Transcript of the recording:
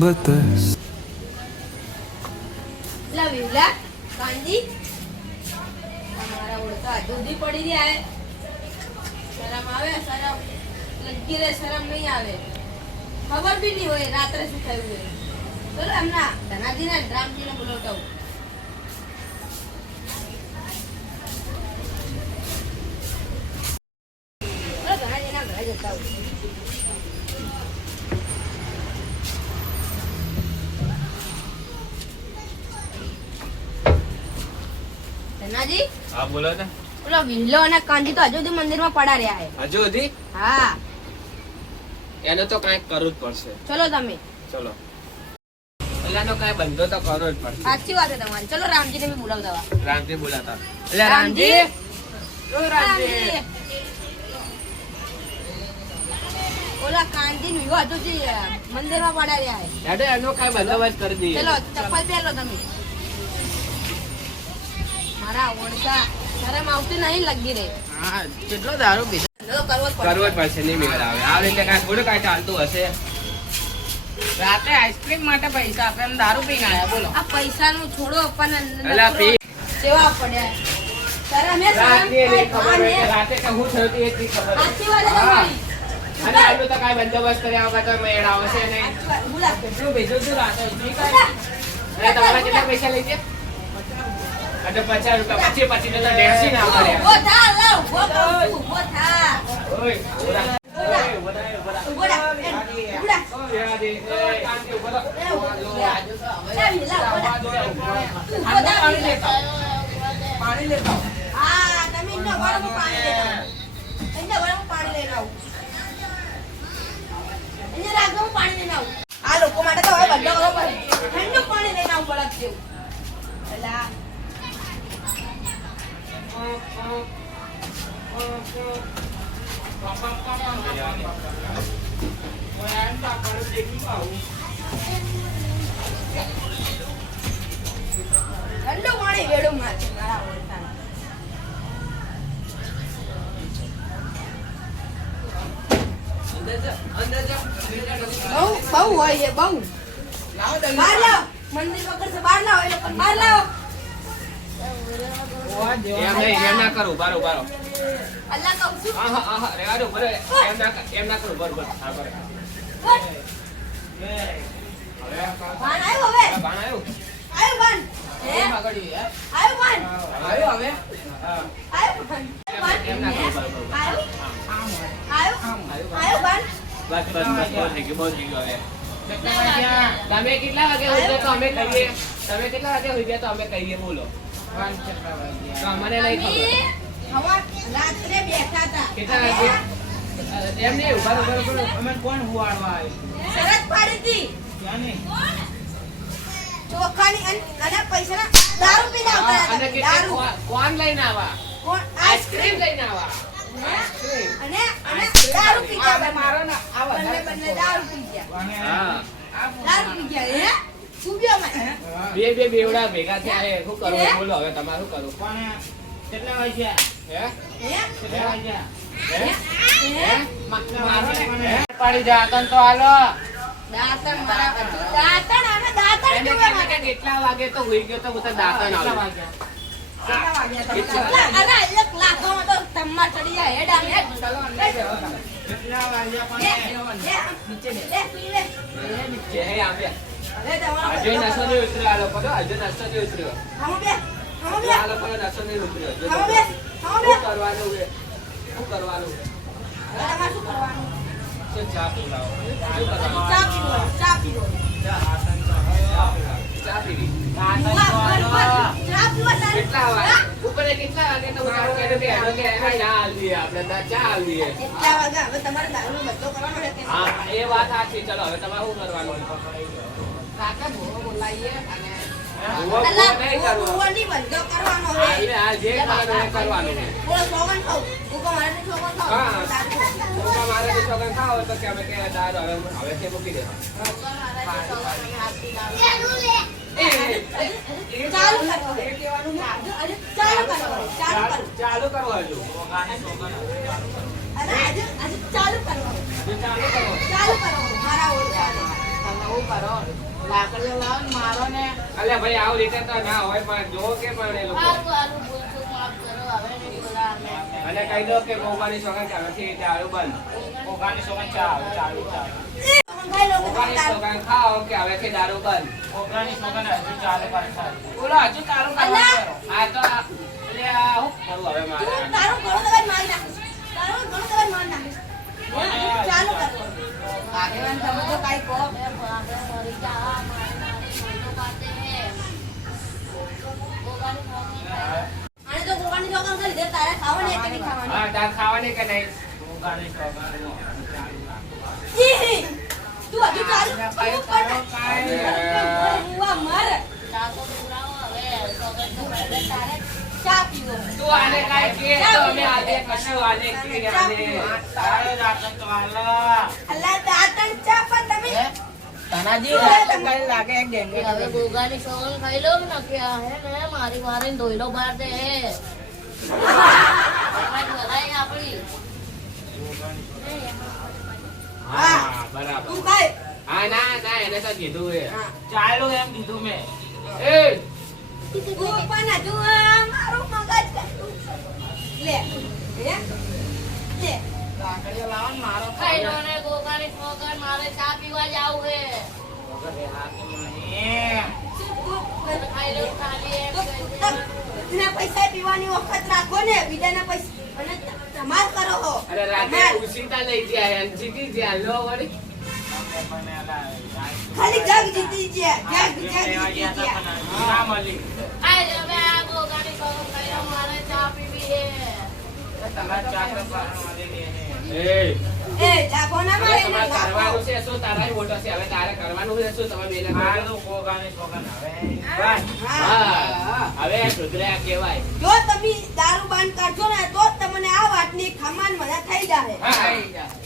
बता વિવલા કાંદી તમારા ઓળખા દૂધી પડી રહ્યા હે શરમ આવે શરમ લગી રે શરમ નહીં આવે ખબર બી નહીં હોય રાત્રે શું થયું હોય ચલો એમના ધનાજીને રામજીને બોલાવતા હું ચલો ધનાજીના ઘરે જતા હું ધનાજી હા બોલો ને બોલો વિલો અને કાંજી તો હજુ સુધી મંદિરમાં પડા રહ્યા હે હજુ સુધી હા એને તો કાંઈક કરવું જ પડશે ચલો તમે ચલો પેલાનો કાંઈ બંધો તો કરવો જ પડશે સાચી વાત છે તમારી ચલો રામજીને બી બોલાવતા વા રામજી બોલાતા એટલે રામજી ઓ રામજી ઓલા કાંજી નું હજુ સુધી મંદિરમાં પડા રહ્યા હે યાડે એનો કાંઈ બંદોબસ્ત કરી દઈએ ચલો ચપ્પલ પહેરો તમે મારા ઓળખા શરમ આવતી નહીં લગી રે હા કેટલો દારૂ પીધો કરવો જ પડશે નહીં મેળ આવે આ રીતે કાંઈ થોડું કાંઈ ચાલતું હશે રાતે આઈસ્ક્રીમ માટે પૈસા આપે એમ દારૂ પીને આયા બોલો આ પૈસા નું છોડો પણ એલા પી સેવા પડ્યા શરમ હે રાતે નહીં શરમ ખબર હોય કે રાતે કે હું થયું હતું એ જ નહીં ખબર હોય. સાચી વાત છે તમારી અને આટલું તો કાંઈ બંદોબસ્ત કર્યા વગર તો મેળ આવશે નહીં બોલા કેટલું ભેજું તું રાતે ઉઠી બોલા. અને તમારા કેટલા પૈસા લઈ ગયા અને 50 રૂપિયા પછી તો ડેસી ના ઉભો કર્યા થા લાવ ઉભો કર ઉભો થા ઓય ઓરા ઉભો થા ઉભો થા ઓય દે એ કાંતિ ઉપર ચાવી લાવ ઉભો થા પાણી લેતા પાણી લેતા હા તમે ઇન્નો વરમ પાણી લઈને આવો ઇન્નો વરમ પાણી લઈને આવો ઇન્નો રાગમ પાણી લઈને આવો આ લોકો માટે તો હવે બધો કરવો પડે ઠંડુ પાણી લઈને આવું પડે જેવું એલા ઠંડુ પાણી વેડું મારે મારા ઓળખાણ બહુ બહુ હોય છે બહુ બહાર લાવ મંદિર વગર से બહાર લાવ એ લોકો બહાર લાવ એમ નહીં એમ ના કરું બારો બારો અલ્લાહ કહું છું આહા રેવા દો બરે એમ ના કરું બરોબર હા બરે ભાન આવ્યો હવે બાણ આવ્યું આવ્યો ભાન હે આગળી હે આવ્યો ભાન આવ્યો હવે આવ્યો ભાન એમ ના કરું બરોબર આવ્યો આવ્યો આવ્યો ભાન બસ બસ બસ બહુ થઈ ગયું બહુ થઈ ગયું હવે કેટલા વાગ્યા તમે કેટલા વાગે હોઈ ગયા તો અમે કહીએ તમે કેટલા વાગે હોઈ ગયા તો અમે કહીએ બોલો કેટલા તો વાગ્યા અમને નહીં ખબર હવા રાત્રે બેઠા હતા કેટલા વાગે એમ નહીં ઉભા ઉભા ઉભા અમે કોણ હુવાડવા આવ્યું શરત પાડી હતી ક્યાં નહીં ચોખાની અને પૈસા દારૂ પીને આવતા અને હતા કેટલા દારૂ કોણ લઈને આવા કોણ આઈસ્ક્રીમ લઈને આવા અને દારૂ પી ગયા મારો ના આવા બંને દારૂ પી ગયા હા દારૂ પી ગયા હે સુબ્યો મેં બે બે બેવડા ભેગા થયા હે શું કરવું બોલો હવે તમારું કરું પણ કેટલા વાગ્યા હે હે કેટલા વાગ્યા હે હે મારો ને પાડી જાતન તો હાલો દાંતણ મારા દાંતણ અને દાંતણ એને કેવા કહેતા કે કેટલા વાગે તો હોઈ ગયો તો બધા દાંતણ કેટલા આવે વાગ્યા કેટલા વાગ્યા અરે એક લાખોમાં તો તમ્મા ચડી જાય હેડ આમ હેડ ચલો અંદર બેહો તમે કેટલા વાગ્યા પણ નીચે બે જે હે આવ્યા અરે તમારો આજે નસો નહીં ઉતર્યો આ લોકો તો આજે નસો નહીં ઉતર્યો હમ બે આ લોકો નસો નહીં ઉતર્યો જો હમ બે શું કરવાનું છે શું કરવાનું તમારે શું કરવાનું શું ચા પીવડાવો શું કરવાનું ચા પીવો ચા પીવો ચા પીવી ચા પીવા તારે કેટલા વાગે ઉપર કેટલા વાગે તો ઉતારો કર્યો કે હેડો કે એને ચા આલ દઈએ આપણે તો ચા આલ દઈએ કેટલા વાગ્યા હવે તમારે દારૂનો બદલો કરવાનો છે કે હા એ વાત સાચી ચલો હવે તમારે શું કરવાનું કાકા ભૂવો બોલાવીએ અને ભૂવો નહીં કરવો ભૂવોની બદલો કરવાનો હા છે એટલે આ જે કરવાનું એ કરવાનું બોલો સોગન ખાવ ભૂકો મારે તો સોગન ખાવ હા. દારૂ ભૂકા મારે તો છોકરા ખાવ તો કે અમે કે દાર હવે તે મૂકી દે ચાલુ કરો અરે ચાલુ કરો ચાલુ કરો ચાલુ કરો હજુ અરે આજે ચાલુ કરો ચાલુ કરો ચાલુ કરો મારા ઓળખાણ તમે હું કરો. લાકડીઓ લાવો ને મારો ને. અલ્યા ભાઈ આવું રીતે તો ના હોય પણ જો કે પણ એ લોકો અને કહી દો કે ગોગાની સોગન ચાલથી દારૂ બંધ. ઓગાની સોગન ચાલુ. ગોગાની સોગન ખાઓ કે હવેથી દારૂ બંધ. ઓગાની સોગન હજુ ચાલે પાછા. બોલો હજુ તારું કરવા કરો. આ તો એટલે આ હું કરું હવે મારે તું તારું ઘણો દબાઈ મારી નાખીશ. તારું ઘણો દબાઈ મારી નાખીશ. ચાલુ કર. આગેવાન તમે તો કાંઈ કહો. આને તો ગોગાની સોગંદ કરી દે, તારે ખાવાની કે નહીં ખાવાની? હા તાર ખાવાની કે નહીં ઓગાની સોગન. ઈ! તું હજુ ચાલુ કાંઈ ચાલુ કરો, કર. કાંઈ. ઉવા મર. તારે ચા પીવો. તું આને કાંઈ કે તો અમે આને કશું આને કે આને તારે રાતે તો હાલો. અલા દાતણ ચા પણ તમે તાનાજી રાતે કઈ લાગે એક ગેંગે હવે ગોગાની સોગન ખાઈ લઉં ને કે આ હે ને મારી વારીને ધોઈલો બહાર દે હે વધાઈ આપણી હા બરાબર તું ખાય. હા ના ના એને તો કીધું એ હા. ચાલો એમ કીધું મેં. એ તું પણ હજુ મારું મગજ કાઢું. લે. હે? લે. લાકડીઓ લાવો ને મારો ખાઈ લો ને ગોગાની સોગન મારે ચા પીવા જાવું હે ખાઈ લો ખાલી એમ એના પૈસા પીવાની વખત રાખો ને, બીજાના પૈસા અને ધમાલ કરો હો. અરે રાતે ધમાલ. ઉસીતા લઈ ગયા અને જીતી ગયા લો વળી ખાલી જગ જીતી ગયા. જગ જીતી ગયા. ના મળી. ખાઈ લો બે આ ગોગાની સોગન ખાઈ લો મારે ચા પીવી હે તમારા ચાકર પાડવા દે એ એ જાગો ના હવે મારે તમારે એને કરવાનું છે શું તારા મોટો છે હવે તારે કરવાનું છે શું તમે બેને કરો? આલુ ગોગાની સોગન હવે. હા હવે સુધર્યા કહેવાય જો તમે દારૂ બંધ કરશો ને તો જ તમને આ વાતની ખમાન મને થઈ જાય. હા થઈ જાય.